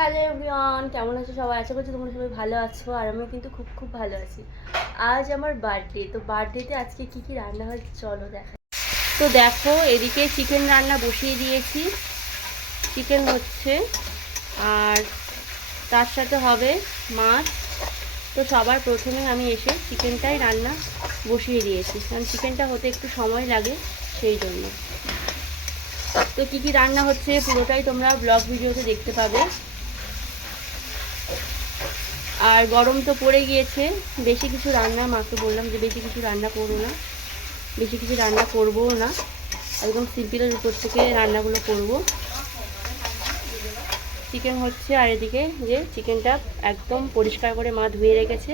Hello everyone কেমন আছো সবাই? আশা করছি তোমরা সবাই ভালো আছো আর আমিও কিন্তু খুব খুব ভালো আছি। আজ আমার বার্থডে তো বার্থডেতে আজকে কি কি রান্না হয় চলো দেখা তো দেখো, এদিকে চিকেন রান্না বসিয়ে দিয়েছি। চিকেন হচ্ছে, আর তার সাথে হবে মাছ। তো সবার প্রথমে আমি এসে চিকেনটাই রান্না বসিয়ে দিয়েছি, কারণ চিকেনটা হতে একটু সময় লাগে সেই জন্য। তো কী কী রান্না হচ্ছে পুরোটাই তোমরা ব্লগ ভিডিওতে দেখতে পাবে। আর গরম তো পড়ে গিয়েছে। বেশি কিছু রান্না, মাকে বললাম যে বেশি কিছু রান্না করো না। বেশি কিছু রান্না করবও না। একদম সিম্পলের উপর থেকে রান্নাগুলো করব। চিকেন হচ্ছে আর এদিকে যে চিকেনটা একদম পরিষ্কার করে মা ধুয়ে রেখেছে।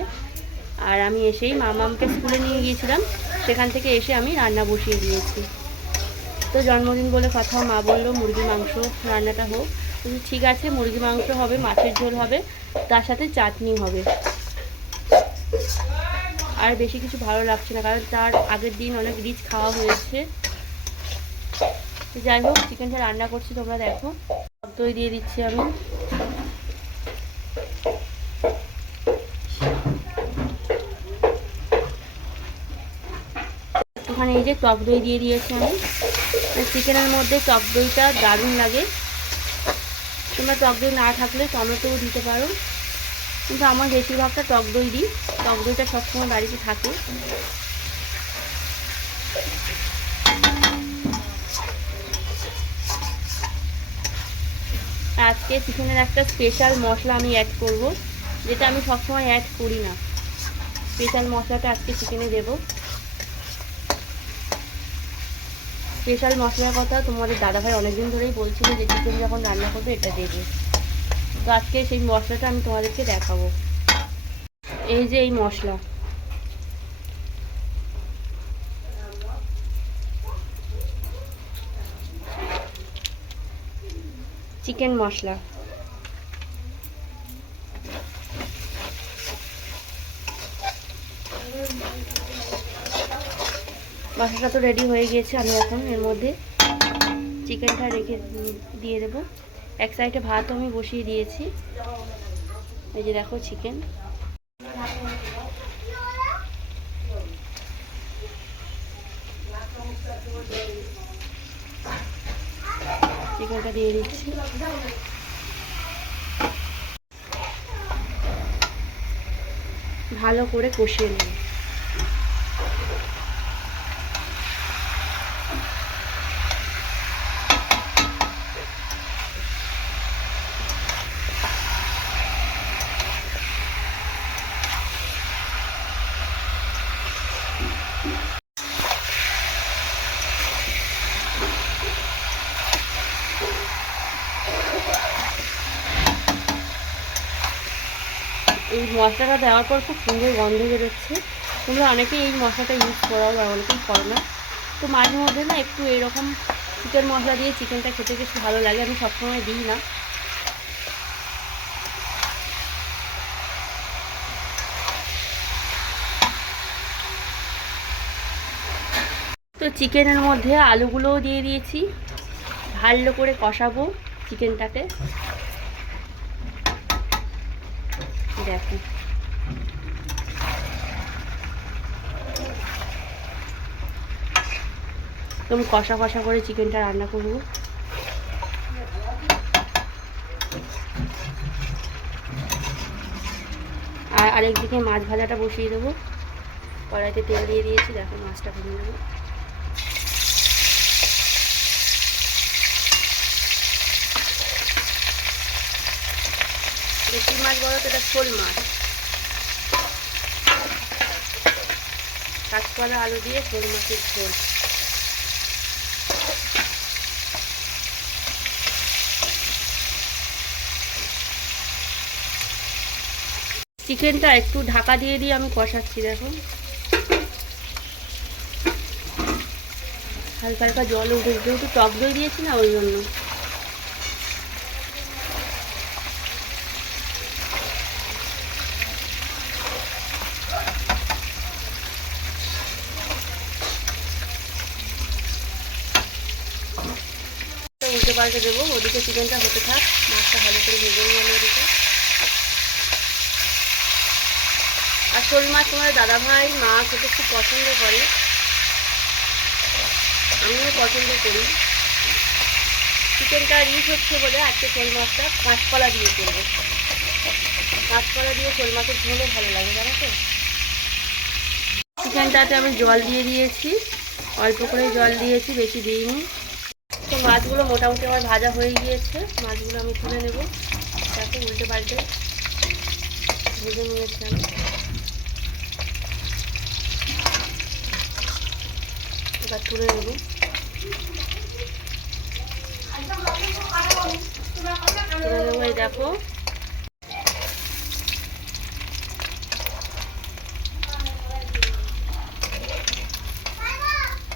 আর আমি এসেই মামামকে স্কুলে নিয়ে গিয়েছিলাম। সেখান থেকে এসে আমি রান্না বসিয়ে দিয়েছি। তো জন্মদিন বলে কথা মা বলল মুরগি মাংস রান্নাটা হোক। ঠিক আছে মুরগি মাংস হবে, মাছের ঝোল হবে। তার সাথে চাটনি হবে। আর বেশি কিছু ভালো লাগছে না, কারণ তার আগের দিন অনেক রিচ খাওয়া হয়েছে। যাই হোক, চিকেনটা রান্না করছি, তোমরা দেখো। দই দিয়ে দিচ্ছি আমি। ওখানে এই যে টক দই দিয়ে দিয়েছি আমি। চিকেনের মধ্যে টক দইটা দারুণ লাগে। তোমরা টক দই না থাকলে টমেটোও দিতে পারো। কিন্তু আমার বেশিরভাগটা টক দই দিই। টক দইটা সবসময় বাড়িতে থাকে। আজকে চিকেনের একটা স্পেশাল মশলা আমি অ্যাড করব, যেটা আমি সবসময় অ্যাড করি না। স্পেশাল মশলাটা আজকে চিকেনে দেবো। স্পেশাল মশলার কথা তোমাদের দাদাভাই অনেকদিন ধরেই বলছিল যে চিকেন যখন রান্না করবে এটা দেবে তো আজকে সেই মশলাটা আমি তোমাদেরকে দেখাবো। এই যে এই মশলা। চিকেন মশলা। মশলাটা তো রেডি হয়ে গিয়েছে আমি এখন। এর মধ্যে চিকেনটা রেখে দিয়ে দেবো। এক সাইডে ভাত আমি বসিয়ে দিয়েছি। এই যে দেখো চিকেন চিকেনটা দিয়ে দিচ্ছি। ভালো করে কষিয়ে নেব এই মশলাটা দেওয়ার পর খুব সুন্দর গন্ধ বেরোচ্ছে। তোমরা অনেকেই এই মশলাটা ইউজ করাও আর অনেকেই করো না। তো মাঝে মধ্যে না একটু এরকম চিকেন মশলা দিয়ে চিকেনটা খেতে বেশ ভালো লাগে, আমি সবসময় দিই না। তো চিকেনের মধ্যে আলুগুলোও দিয়ে দিয়েছি। ভালো করে কষাবো চিকেনটাকে দেখো একদম কষা কষা করে চিকেনটা রান্না করব। আর আরেকদিকে মাছ ভাজাটা বসিয়ে দেবো। কড়াইতে তেল দিয়ে দিয়েছি, দেখো মাছটা ভেজে দেশি মাছ বলো তো এটা শোল মাছ কাঁচকলা, আলু দিয়ে শোল মাছের ঝোল। চিকেনটা একটু ঢাকা দিয়ে দিয়ে আমি কষাচ্ছি, দেখো। হালকা হালকা জল উঠে যেহেতু টক দই দিয়েছি না, ওই জন্য। তরকারিতে দেবো, ওদিকে চিকেনটা হতে থাক, মাছটা ভালো করে ভেজে নিলাম ওদিকে আর শোল মাছ তোমার দাদা ভাই, মা খেতে খুব পছন্দ করে। আমিও পছন্দ করি। চিকেনটা রিচ হচ্ছে বলে আজকে শোল মাছটা কাঁচকলা দিয়ে করব। কাঁচকলা দিয়ে শোল মাছের ঝোলও ভালো লাগে, জানো তো? চিকেনটাতে আমি জল দিয়ে দিয়েছি। অল্প করে জল দিয়েছি, বেশি দিইনি। তো মাছগুলো মোটামুটি আমার ভাজা হয়ে গিয়েছে। মাছগুলো আমি তুলে নেব। দেখো, উল্টে পাল্টে ভেজে নিয়েছি আমি। এবার তুলে নেব। দেখো।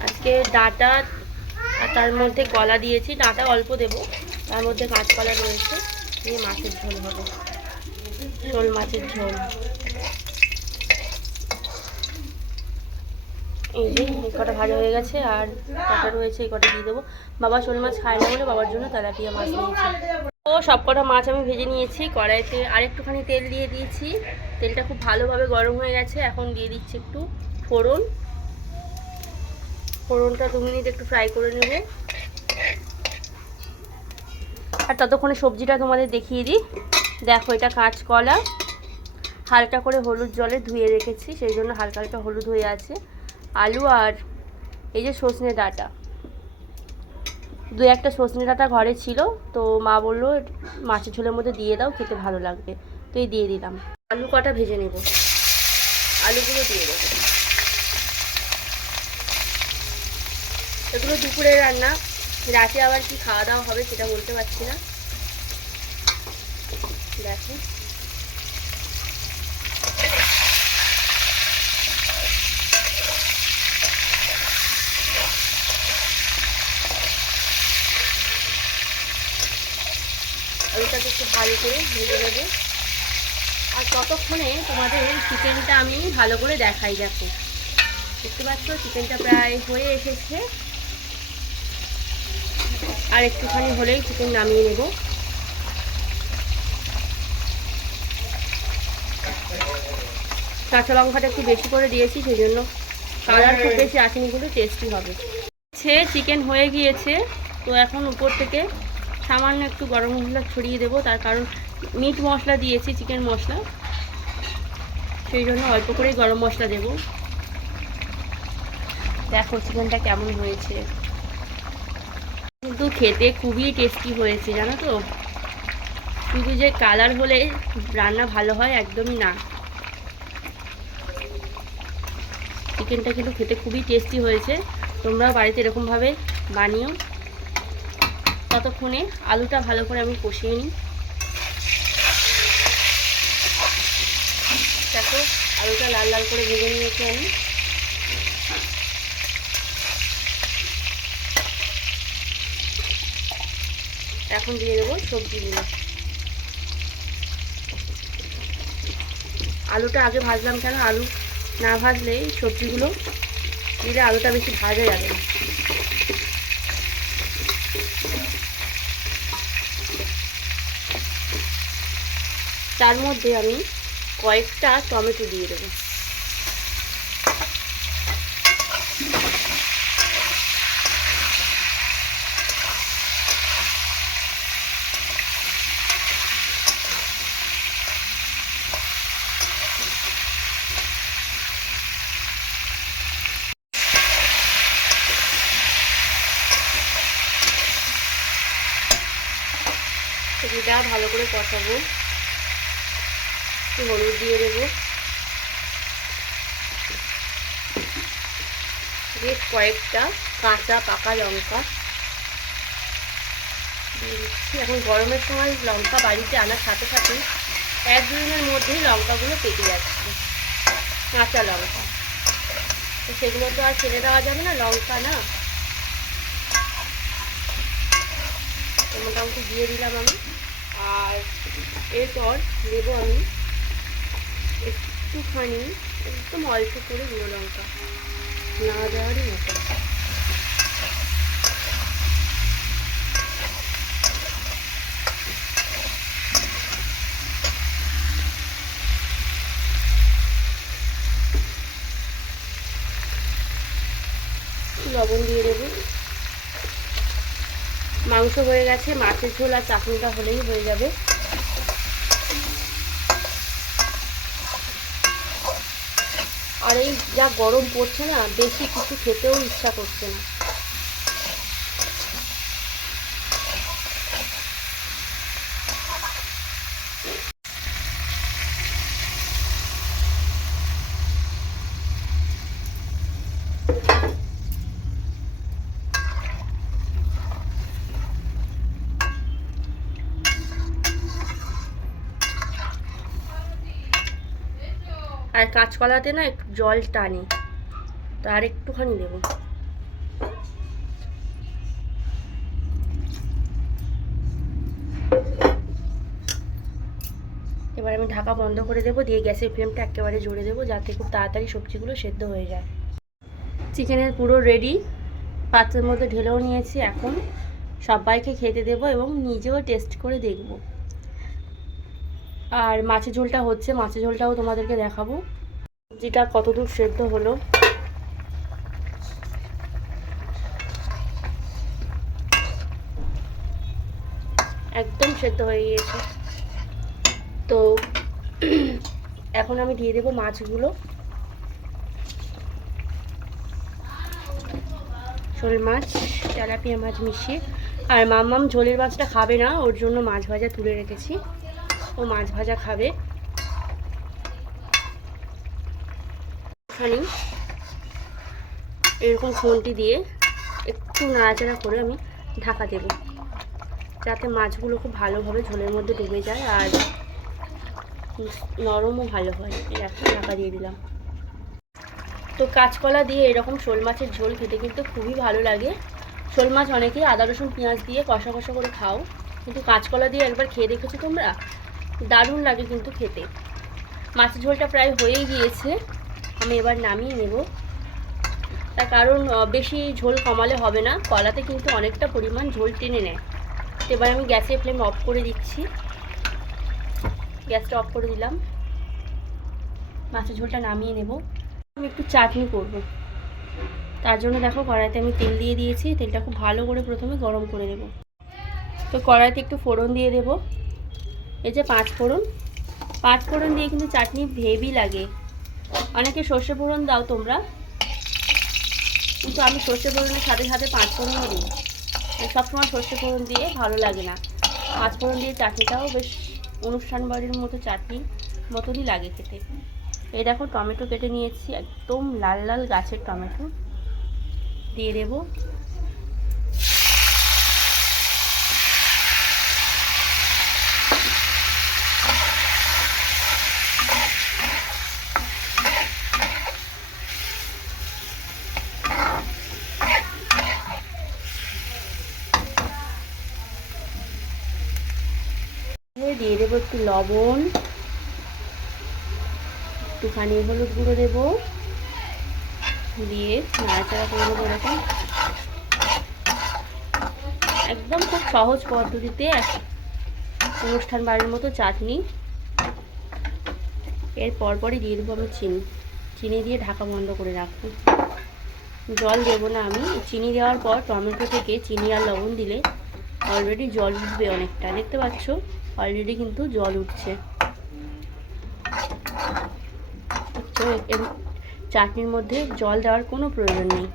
আজকে ডাটা আর তার মধ্যে কলা দিয়েছি, ডাটা অল্প দেব। তার মধ্যে কাঁচকলা রয়েছে, দিয়ে মাছের ঝোল হবে। শোল মাছের ঝোল। এই যে, এই কটা ভাজা হয়ে গেছে, আর কটা রয়েছে, এই কটা দিয়ে দেবো। বাবা শোল মাছ খায় না বলে বাবার জন্য তেলাপিয়া মাছ নিয়েছি। ও সব কটা মাছ আমি ভেজে নিয়েছি, কড়াইতে আর একটুখানি তেল দিয়ে দিয়েছি। তেলটা খুব ভালোভাবে গরম হয়ে গেছে, এখন দিয়ে দিচ্ছি একটু ফোড়ন। ফোড়নটা দু মিনিট একটু ফ্রাই করে নেব। আর ততক্ষণে সবজিটা তোমাদের দেখিয়ে দিই। দেখো, এটা কাঁচকলা। হালকা করে হলুদ জলে ধুয়ে রেখেছি, সেই জন্য হালকা হালকা হলুদ হয়ে আছে। আলু আর এই যে সজনে ডাঁটা। দু একটা সজনে ডাঁটা ঘরে ছিল, তো মা বলল, মাছের ঝোলের মধ্যে দিয়ে দাও, খেতে ভালো লাগবে। তো এই দিয়ে দিলাম। আলু কটা ভেজে নেব? আলুগুলো দিয়ে দেবো। এগুলো দুপুরে রান্না। রাতে আবার কি খাওয়া দাওয়া হবে সেটা বলতে পারছি না। দেখো। আলুটাকে একটু ভালো করে ভেজে নেব। আর ততক্ষণে তোমাদের চিকেনটা আমি ভালো করে দেখাই, দেখো। দেখতে পাচ্ছ চিকেনটা প্রায় হয়ে এসেছে। আর একটুখানি হলেই চিকেন নামিয়ে নেব। কাঁচা লঙ্কাটা একটু বেশি করে দিয়েছি সেই জন্য কালার খুব বেশি আসেনি কিন্তু টেস্টি হবে। সে চিকেন হয়ে গিয়েছে। তো এখন উপর থেকে সামান্য একটু গরম মশলা ছড়িয়ে দেবো, তার কারণ মিট মশলা দিয়েছি চিকেন মশলা। সেই জন্য অল্প করেই গরম মশলা দেবো। দেখো চিকেনটা কেমন হয়েছে। কিন্তু খেতে খুবই টেস্টি হয়েছে, জানো তো? শুধু যে কালার হলে রান্না ভালো হয় একদমই না। চিকেনটা কিন্তু খেতে খুবই টেস্টি হয়েছে। তোমরাও বাড়িতে এরকমভাবে বানিও। ততক্ষণে আলুটা ভালো করে আমি কষিয়ে নিই। দেখো, আলুটা লাল লাল করে ভেজে নিয়েছি আমি। এখন দিয়ে দেবো সবজিগুলো। আলুটা আগে ভাজলাম কেন? আলু না ভাজলে সবজিগুলো দিলে আলুটা বেশি ভাজা যাবে না। তার মধ্যে আমি কয়েকটা টমেটো দিয়ে দেবো সবজিটা ভালো করে কষাবো। হলুদ দিয়ে দেবো। বেশ কয়েকটা কাঁচা পাকা লঙ্কা এখন গরমের সময় লঙ্কা বাড়িতে আনার সাথে সাথে এক দুদিনের মধ্যেই লঙ্কাগুলো পেকে যাচ্ছে, কাঁচা লঙ্কা। তো সেগুলো তো আর ছেড়ে দেওয়া যাবে না, লঙ্কা না। মোটামুটি দিয়ে দিলাম আমি। আর এরপর নেব আমি একটুখানি একদম অল্প করে গুঁড়ো লঙ্কা। না দেওয়ারই মতো লবণ দিয়ে দেবো মাংস হয়ে গেছে, মাছের ঝোল আর চাটনিটা হলেই হয়ে যাবে। আর এই যা গরম পড়ছে না, বেশি কিছু খেতেও ইচ্ছা করছে না। কাঁচকলাতে না একটু জল টানে, তো আর একটুখানি দেবো এবার আমি ঢাকা বন্ধ করে দেবো, দিয়ে গ্যাসের ফ্লেমটা একেবারে জোরে দেবো, যাতে খুব তাড়াতাড়ি সবজিগুলো সেদ্ধ হয়ে যায়। চিকেনের পুরো রেডি পাত্রের মধ্যে ঢেলেও নিয়েছি এখন। সবাইকে খেতে দেবো এবং নিজেও টেস্ট করে দেখব। আর মাছের ঝোলটা হচ্ছে, মাছের ঝোলটাও তোমাদেরকে দেখাবো। সবজিটা কতদূর সেদ্ধ হলো? একদম সেদ্ধ হয়ে গিয়েছে। তো এখন আমি দিয়ে দেবো মাছগুলো। শোল মাছ, তেলাপিয়া মাছ মিশিয়ে। আর মাম্মাম ঝোলের মাছটা খাবে না, ওর জন্য মাছ ভাজা তুলে রেখেছি। ও মাছ ভাজা খাবে। খানি এরকম খুন্তি দিয়ে একটু নাড়াচাড়া করে আমি ঢাকা দেব যাতে মাছগুলো খুব ভালোভাবে ঝোলের মধ্যে ডুবে যায় আর নরমও ভালো হয়। এই একটা ঢাকা দিয়ে দিলাম। তো কাঁচকলা দিয়ে এরকম শোল মাছের ঝোল খেতে কিন্তু খুবই ভালো লাগে। শোল মাছ অনেকেই আদা, রসুন, পেঁয়াজ দিয়ে কষা কষা করে খাও। কিন্তু কাঁচকলা দিয়ে একবার খেয়ে দেখেছ তোমরা? দারুণ লাগে কিন্তু খেতে। মাছের ঝোলটা প্রায় হয়েই গিয়েছে। আমি এবার নামিয়ে নেব। তার কারণ বেশি ঝোল কমালে হবে না। কলাতে কিন্তু অনেকটা পরিমাণ ঝোল টেনে নেয়। তো এবার আমি গ্যাসের ফ্লেম অফ করে দিচ্ছি। গ্যাসটা অফ করে দিলাম। মাছের ঝোলটা নামিয়ে নেব। আমি একটু চাটনি করব। তার জন্য দেখো, কড়াইতে আমি তেল দিয়ে দিয়েছি। তেলটা খুব ভালো করে প্রথমে গরম করে দেব তো কড়াইতে একটু ফোড়ন দিয়ে দেব। এই যে পাঁচ ফোড়ন। পাঁচ ফোড়ন দিয়ে কিন্তু চাটনি ভেবি লাগে। অনেকে সর্ষে ফোড়ন দাও তোমরা। কিন্তু আমি সর্ষে ফোড়নের সাথে সাথে পাঁচ ফোড়নও দিই। সবসময় সর্ষে ফোড়ন দিয়ে ভালো লাগে না। পাঁচ ফোড়ন দিয়ে চাটনিটাও বেশ অনুষ্ঠান বাড়ির মতো চাটনি মতনই লাগে খেতে। এই দেখো টমেটো কেটে নিয়েছি, একদম লাল লাল গাছের টমেটো। দিয়ে দেব দিয়ে দেবো একটু লবণ, একটুখানি হলুদ গুঁড়ো দেবো। দিয়ে নাড়াচাড়া করে দেবো এরকম। একদম খুব সহজ পদ্ধতিতে অনুষ্ঠান বাড়ির মতো চাটনি। এর পরপরই দিয়ে দেবো আমি চিনি। চিনি দিয়ে ঢাকা বন্ধ করে রাখব। জল দেবো না আমি। চিনি দেওয়ার পর টমেটো থেকে চিনি আর লবণ দিলে অলরেডি জল উঠবে অনেকটা। দেখতে পাচ্ছ? অলরেডি কিন্তু জল উঠছে। তো চাটনির মধ্যে জল দেওয়ার কোনো প্রয়োজন নেই।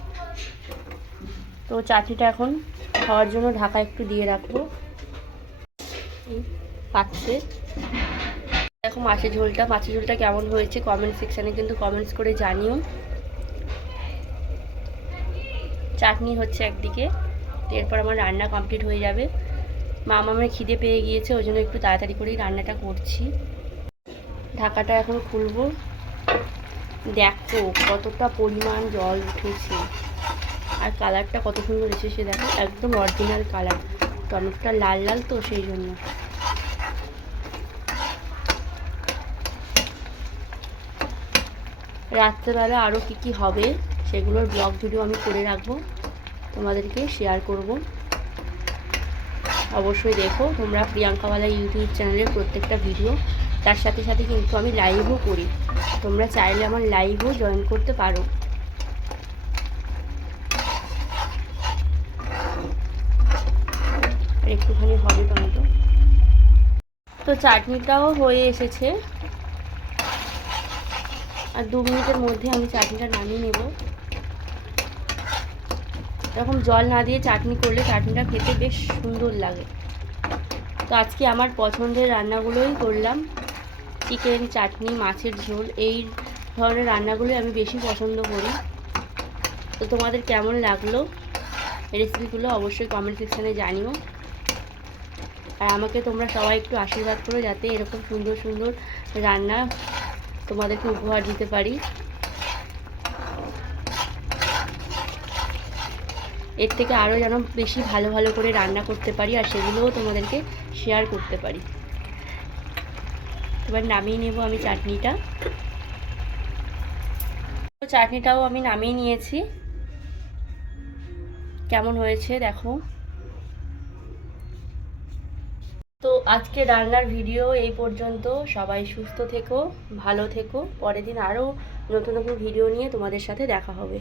তো চাটনিটা এখন খাওয়ার জন্য ঢাকা একটু দিয়ে রাখব। পাচ্ছে। দেখো মাছের ঝোলটা মাছের ঝোলটা কেমন হয়েছে কমেন্ট সেকশানে কিন্তু কমেন্টস করে জানিও। চাটনি হচ্ছে একদিকে এরপর আমার রান্না কমপ্লিট হয়ে যাবে। মা আমার খিদে পেয়ে গিয়েছে, ওই জন্য একটু তাড়াতাড়ি করেই রান্নাটা করছি। ঢাকাটা এখন খুলবো। দেখো কতটা পরিমাণ জল উঠেছে। আর কালারটা কত সুন্দর এসেছে দেখো, একদম অরিজিনাল কালার টমেটোটা লাল লাল তো, সেই জন্য। রাত্রেবেলা আরও কী কী হবে, সেগুলোর ব্লগ ভিডিও আমি করে রাখব। তোমাদেরকে শেয়ার করব। অবশ্যই দেখো, তোমরা প্রিয়াঙ্কাওয়ালা ইউটিউব চ্যানেলের প্রত্যেকটা ভিডিও তার সাথে সাথে কিন্তু আমি লাইভও করি। তোমরা চাইলে আমার লাইভও জয়েন করতে পারো। আর একটুখানি হবে টমেটো তো চাটনিটাও হয়ে এসেছে। আর দু মিনিটের মধ্যে আমি চাটনিটা নামিয়ে নেব। এরকম জল না দিয়ে চাটনি করলে চাটনিটা খেতে বেশ সুন্দর লাগে। তো আজকে আমার পছন্দের রান্নাগুলোই করলাম। চিকেন, চাটনি, মাছের ঝোল, এই ধরনের রান্নাগুলোই আমি বেশি পছন্দ করি। তো তোমাদের কেমন লাগল? রেসিপিগুলো অবশ্যই কমেন্ট সেকশানে জানিও। আর আমাকে তোমরা সবাই একটু আশীর্বাদ করো যাতে এরকম সুন্দর সুন্দর রান্না তোমাদেরকে উপহার দিতে পারি। এর থেকে আরও যেন বেশি ভালো ভালো করে রান্না করতে পারি আর সেগুলোও তোমাদেরকে শেয়ার করতে পারি। এবার নামিয়ে নেব আমি চাটনিটা। চাটনিটাও আমি নামিয়ে নিয়েছি। কেমন হয়েছে দেখো। তো আজকে রান্নার ভিডিও এই পর্যন্ত। সবাই সুস্থ থেকো, ভালো থেকো। পরের দিন আরও নতুন নতুন ভিডিও নিয়ে তোমাদের সাথে দেখা হবে।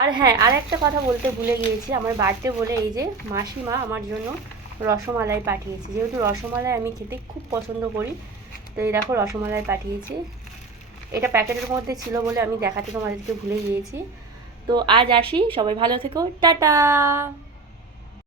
আর হ্যাঁ আর একটা কথা বলতে ভুলে গিয়েছি। আমার বাড়িতে বলে এই যে, মাসিমা আমার জন্য রসমালাই পাঠিয়েছে। যেহেতু রসমালাই আমি খেতে খুব পছন্দ করি, তো এই দেখো রসমালাই পাঠিয়েছি। এটা প্যাকেটের মধ্যে ছিল বলে আমি দেখাতে তোমাদেরকে ভুলে গিয়েছি। তো আজ আসি, সবাই ভালো থেকো। টাটা!